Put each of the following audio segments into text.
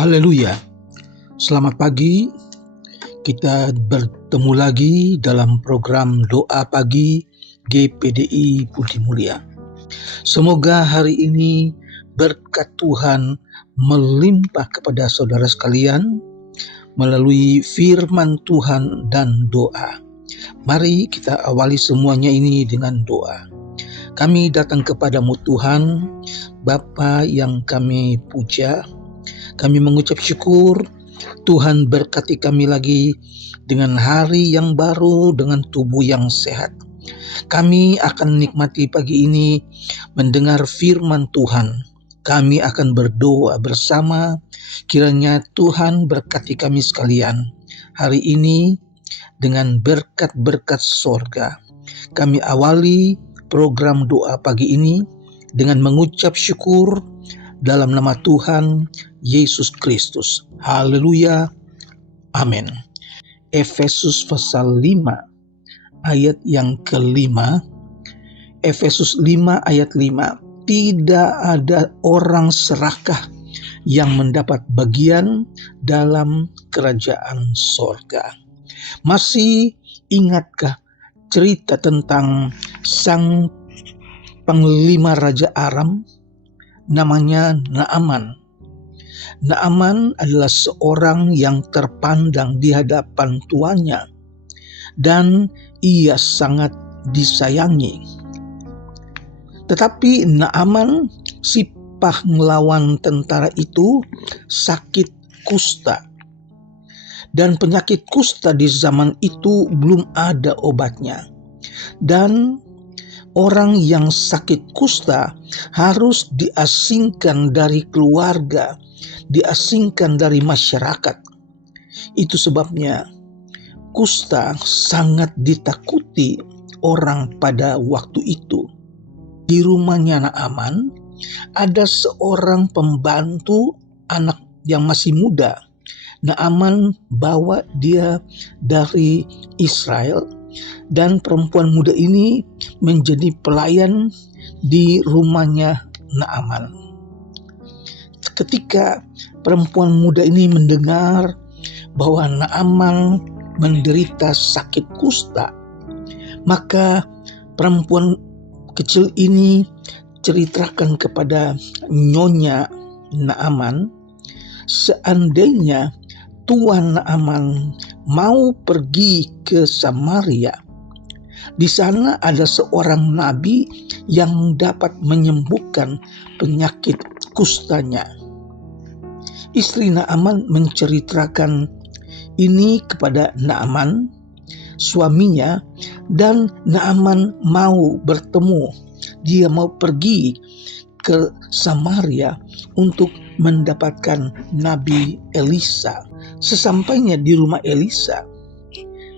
Haleluya. Selamat pagi. Kita bertemu lagi dalam program doa pagi GPDI Budi Mulia. Semoga hari ini berkat Tuhan melimpah kepada saudara sekalian melalui firman Tuhan dan doa. Mari kita awali semuanya ini dengan doa. Kami datang kepadamu Tuhan, Bapa yang kami puja. Kami mengucap syukur, Tuhan berkati kami lagi dengan hari yang baru, dengan tubuh yang sehat. Kami akan nikmati pagi ini mendengar firman Tuhan. Kami akan berdoa bersama, kiranya Tuhan berkati kami sekalian. Hari ini dengan berkat-berkat sorga. Kami awali program doa pagi ini dengan mengucap syukur dalam nama Tuhan Yesus Kristus. Haleluya. Amin. Efesus pasal 5 ayat yang kelima. Efesus 5 ayat 5. Tidak ada orang serakah yang mendapat bagian dalam kerajaan sorga. Masih ingatkah cerita tentang sang panglima Raja Aram? Namanya Naaman. Naaman adalah seorang yang terpandang di hadapan tuannya dan ia sangat disayangi. Tetapi Naaman, si pahlawan tentara itu, sakit kusta. Dan penyakit kusta di zaman itu belum ada obatnya. Dan orang yang sakit kusta harus diasingkan dari keluarga, diasingkan dari masyarakat. Itu sebabnya kusta sangat ditakuti orang pada waktu itu. Di rumahnya Naaman ada seorang pembantu anak yang masih muda. Naaman bawa dia dari Israel dan perempuan muda ini menjadi pelayan di rumahnya Naaman. Ketika perempuan muda ini mendengar bahwa Naaman menderita sakit kusta, maka perempuan kecil ini ceritakan kepada nyonya Naaman, seandainya Tuan Naaman mau pergi ke Samaria, di sana ada seorang nabi yang dapat menyembuhkan penyakit kustanya. Istri Naaman menceritakan ini kepada Naaman, suaminya, dan Naaman mau bertemu. Dia mau pergi ke Samaria untuk mendapatkan Nabi Elisa. Sesampainya di rumah Elisa,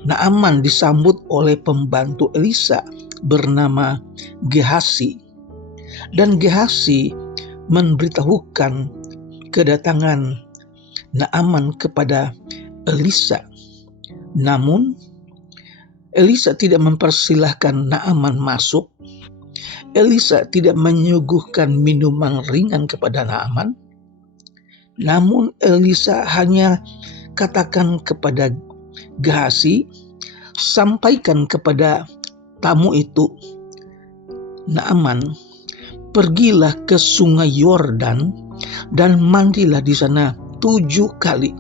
Naaman disambut oleh pembantu Elisa bernama Gehasi. Dan Gehasi memberitahukan kedatangan Naaman kepada Elisa. Namun Elisa tidak mempersilahkan Naaman masuk. Elisa tidak menyuguhkan minuman ringan kepada Naaman. Namun Elisa hanya katakan kepada Gehasi, sampaikan kepada tamu itu, Naaman, pergilah ke sungai Yordan dan mandilah di sana 7 kali,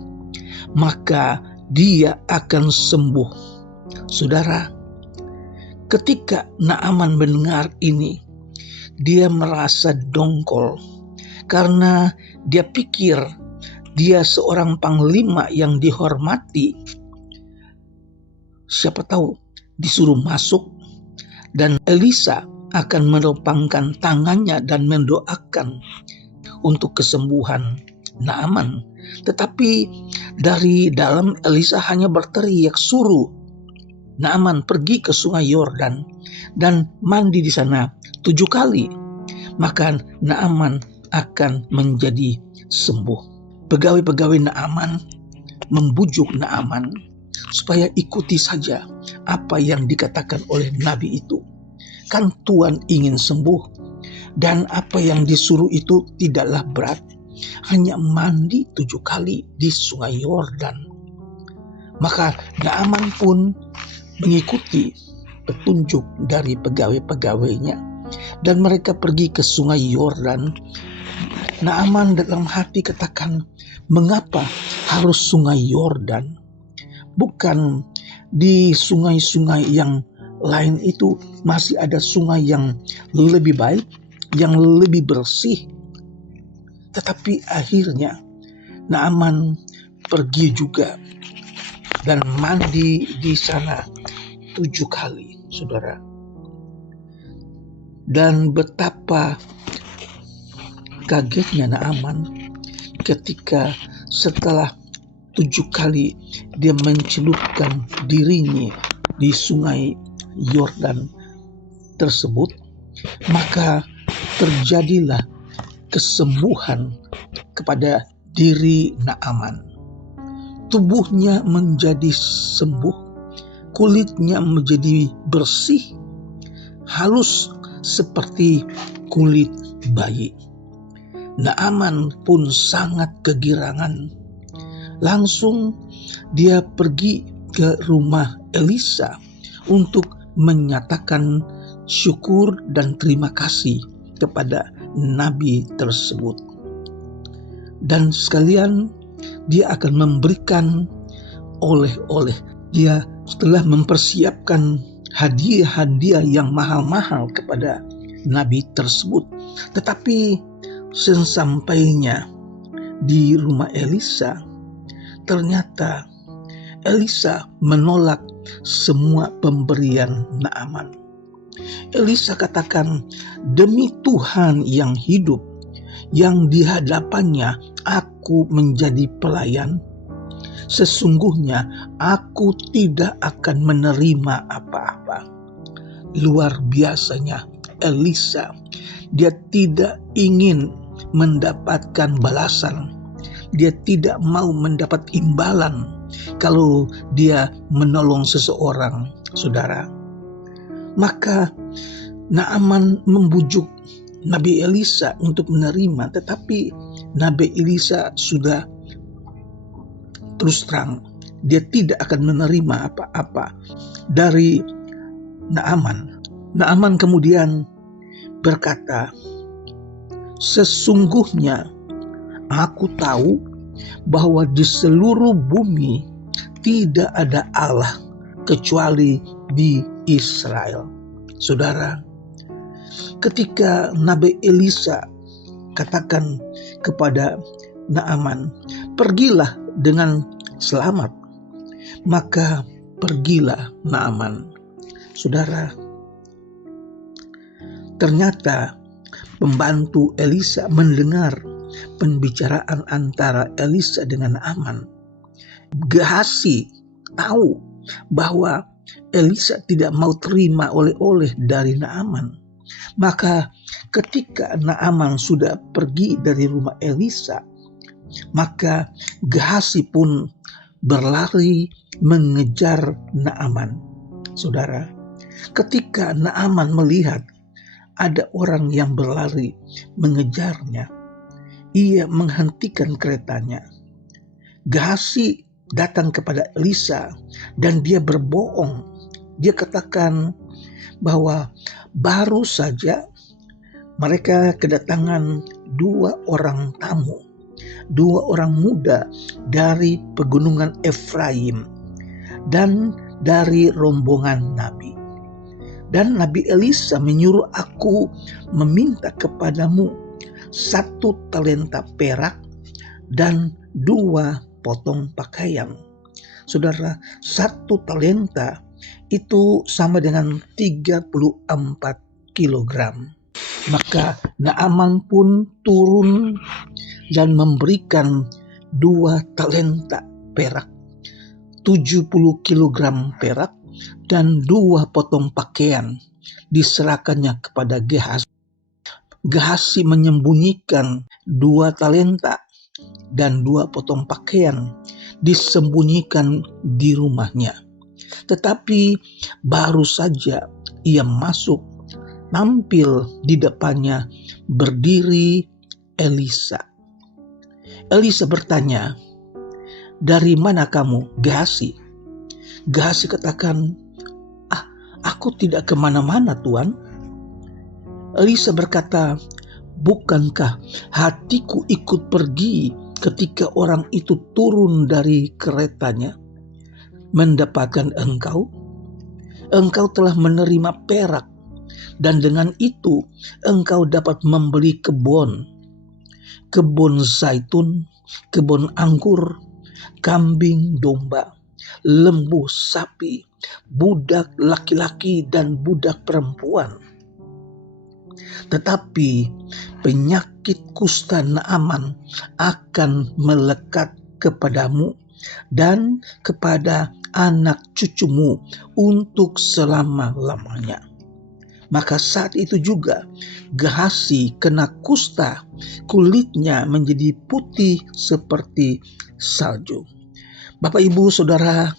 maka dia akan sembuh. Saudara, ketika Naaman mendengar ini, dia merasa dongkol karena dia pikir dia seorang panglima yang dihormati. Siapa tahu disuruh masuk dan Elisa akan melapangkan tangannya dan mendoakan untuk kesembuhan Naaman. Tetapi dari dalam Elisa hanya berteriak, suruh Naaman pergi ke sungai Yordan dan mandi di sana 7 kali, maka Naaman akan menjadi sembuh. Pegawai-pegawai Naaman membujuk Naaman supaya ikuti saja apa yang dikatakan oleh nabi itu. Kan Tuhan ingin sembuh dan apa yang disuruh itu tidaklah berat. hanya mandi 7 kali di sungai Yordan. Maka Naaman pun mengikuti petunjuk dari pegawai-pegawainya dan mereka pergi ke sungai Yordan. Naaman dalam hati katakan, mengapa harus sungai Yordan? Bukan di sungai-sungai yang lain itu masih ada sungai yang lebih baik, yang lebih bersih. Tetapi akhirnya Naaman pergi juga dan mandi di sana 7 kali, saudara. Dan betapa kagetnya Naaman ketika setelah 7 kali dia mencelupkan dirinya di sungai Yordan tersebut, maka terjadilah kesembuhan kepada diri Naaman. Tubuhnya menjadi sembuh, kulitnya menjadi bersih, halus seperti kulit bayi. Naaman pun sangat kegirangan. Langsung dia pergi ke rumah Elisa untuk menyatakan syukur dan terima kasih kepada nabi tersebut. Dan sekalian dia akan memberikan oleh-oleh. Dia setelah mempersiapkan hadiah-hadiah yang mahal-mahal kepada nabi tersebut. Tetapi sesampainya di rumah Elisa, ternyata Elisa menolak semua pemberian Naaman. Elisa katakan, demi Tuhan yang hidup, yang di hadapannya aku menjadi pelayan, sesungguhnya aku tidak akan menerima apa-apa. Luar biasanya Elisa, dia tidak ingin mendapatkan balasan. Dia tidak mau mendapat imbalan kalau dia menolong seseorang, saudara. Maka Naaman membujuk Nabi Elisa untuk menerima, tetapi Nabi Elisa sudah terus terang, dia tidak akan menerima apa-apa dari Naaman. Naaman kemudian berkata, sesungguhnya aku tahu bahwa di seluruh bumi tidak ada Allah kecuali di Israel. Saudara, ketika Nabi Elisa katakan kepada Naaman, pergilah dengan selamat, maka pergilah Naaman. Saudara, ternyata pembantu Elisa mendengar pembicaraan antara Elisa dengan Naaman. Gehazi tahu bahwa Elisa tidak mau terima oleh-oleh dari Naaman. Maka ketika Naaman sudah pergi dari rumah Elisa, maka Gehazi pun berlari mengejar Naaman. Saudara, ketika Naaman melihat ada orang yang berlari mengejarnya, ia menghentikan keretanya. Gehazi datang kepada Elisa dan dia berbohong. Dia katakan bahwa baru saja mereka kedatangan 2 orang tamu, 2 orang muda dari pegunungan Efraim dan dari rombongan Nabi. Dan Nabi Elisa menyuruh aku meminta kepadamu 1 talenta perak dan 2 potong pakaian. Saudara, 1 talenta itu sama dengan 34 kilogram. Maka Naaman pun turun dan memberikan 2 talenta perak, 70 kilogram perak, dan 2 potong pakaian diserahkannya kepada Gehazi. Gehazi menyembunyikan 2 talenta dan 2 potong pakaian disembunyikan di rumahnya. Tetapi baru saja ia masuk, tampil di depannya berdiri Elisa. Elisa bertanya, "Dari mana kamu, Gehazi?" Gehazi katakan, "Aku tidak kemana-mana, Tuan." Elisa berkata, "Bukankah hatiku ikut pergi ketika orang itu turun dari keretanya mendapatkan engkau? Engkau telah menerima perak, dan dengan itu engkau dapat membeli kebun zaitun, kebun anggur, kambing domba, lembu sapi, budak laki-laki dan budak perempuan. Tetapi penyakit kusta Naaman akan melekat kepadamu dan kepada anak cucumu untuk selama-lamanya." Maka saat itu juga Gehazi kena kusta, kulitnya menjadi putih seperti salju. Bapak, Ibu, Saudara,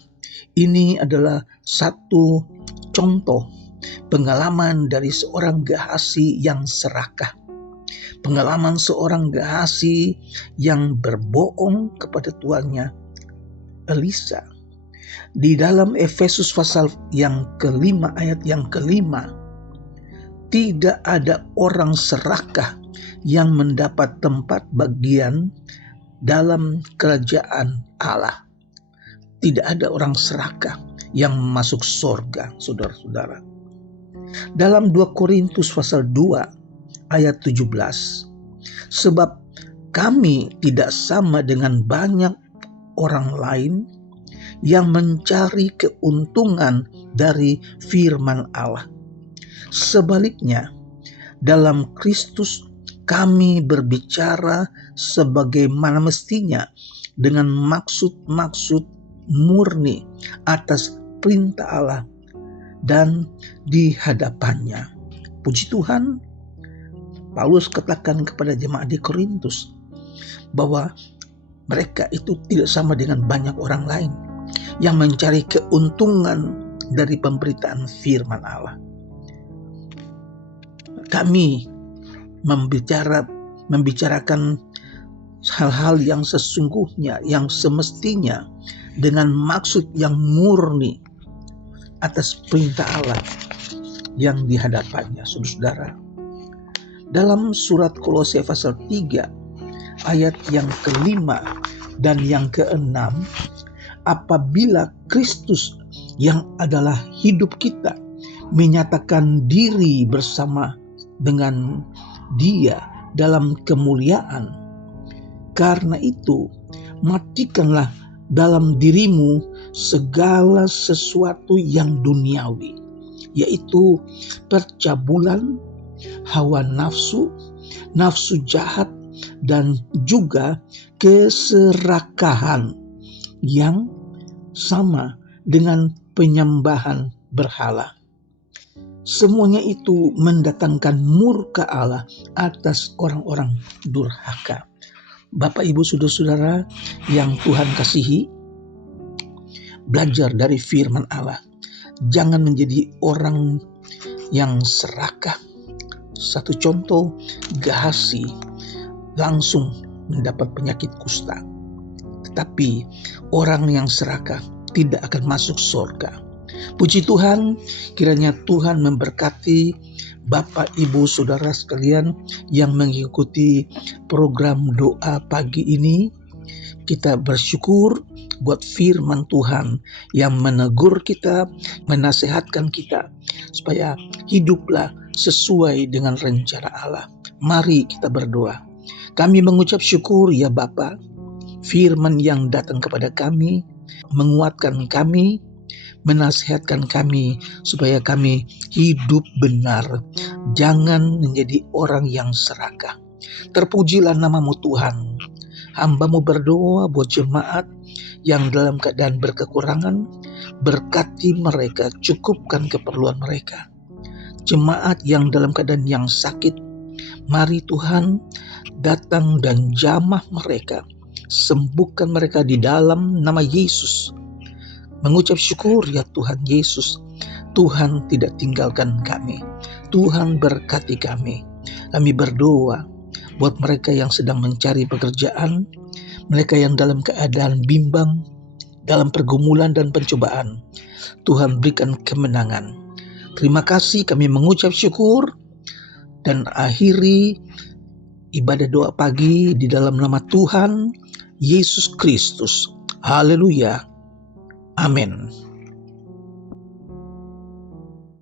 ini adalah satu contoh pengalaman dari seorang Gehazi yang serakah. Pengalaman seorang Gehazi yang berbohong kepada tuannya Elisa. Di dalam Efesus pasal yang kelima ayat yang kelima, tidak ada orang serakah yang mendapat tempat bagian dalam kerajaan Allah. Tidak ada orang serakah yang masuk surga, saudara-saudara. Dalam 2 Korintus pasal 2 ayat 17, "Sebab kami tidak sama dengan banyak orang lain yang mencari keuntungan dari firman Allah. Sebaliknya, dalam Kristus kami berbicara sebagaimana mestinya dengan maksud-maksud murni atas perintah Allah dan di hadapannya." Puji Tuhan, Paulus katakan kepada jemaat di Korintus bahwa mereka itu tidak sama dengan banyak orang lain yang mencari keuntungan dari pemberitaan firman Allah. Kami membicarakan hal-hal yang sesungguhnya, yang semestinya dengan maksud yang murni atas perintah Allah yang di hadapannya, saudara. Dalam surat Kolose pasal 3 ayat yang kelima dan yang keenam, apabila Kristus yang adalah hidup kita menyatakan diri bersama dengan Dia dalam kemuliaan, karena itu matikanlah dalam dirimu segala sesuatu yang duniawi, yaitu percabulan, hawa nafsu, nafsu jahat, dan juga keserakahan yang sama dengan penyembahan berhala. Semuanya itu mendatangkan murka Allah atas orang-orang durhaka. Bapak, Ibu, saudara-saudara yang Tuhan kasihi, belajar dari firman Allah. Jangan menjadi orang yang serakah. Satu contoh, Gehazi langsung mendapat penyakit kusta. Tetapi orang yang serakah tidak akan masuk surga. Puji Tuhan, kiranya Tuhan memberkati Bapak, Ibu, Saudara sekalian yang mengikuti program doa pagi ini. Kita bersyukur buat firman Tuhan yang menegur kita, menasihatkan kita supaya hiduplah sesuai dengan rencana Allah. Mari kita berdoa. Kami mengucap syukur ya Bapa, firman yang datang kepada kami, menguatkan kami, menasihatkan kami supaya kami hidup benar. Jangan menjadi orang yang serakah. Terpujilah namamu Tuhan. Hamba-Mu berdoa buat jemaat yang dalam keadaan berkekurangan, berkati mereka, cukupkan keperluan mereka. Jemaat yang dalam keadaan yang sakit, mari Tuhan datang dan jamah mereka, sembuhkan mereka di dalam nama Yesus. Mengucap syukur ya Tuhan Yesus, Tuhan tidak tinggalkan kami, Tuhan berkati kami. Kami berdoa buat mereka yang sedang mencari pekerjaan, mereka yang dalam keadaan bimbang, dalam pergumulan dan pencobaan. Tuhan berikan kemenangan. Terima kasih, kami mengucap syukur dan akhiri ibadah doa pagi di dalam nama Tuhan Yesus Kristus. Haleluya. Amin.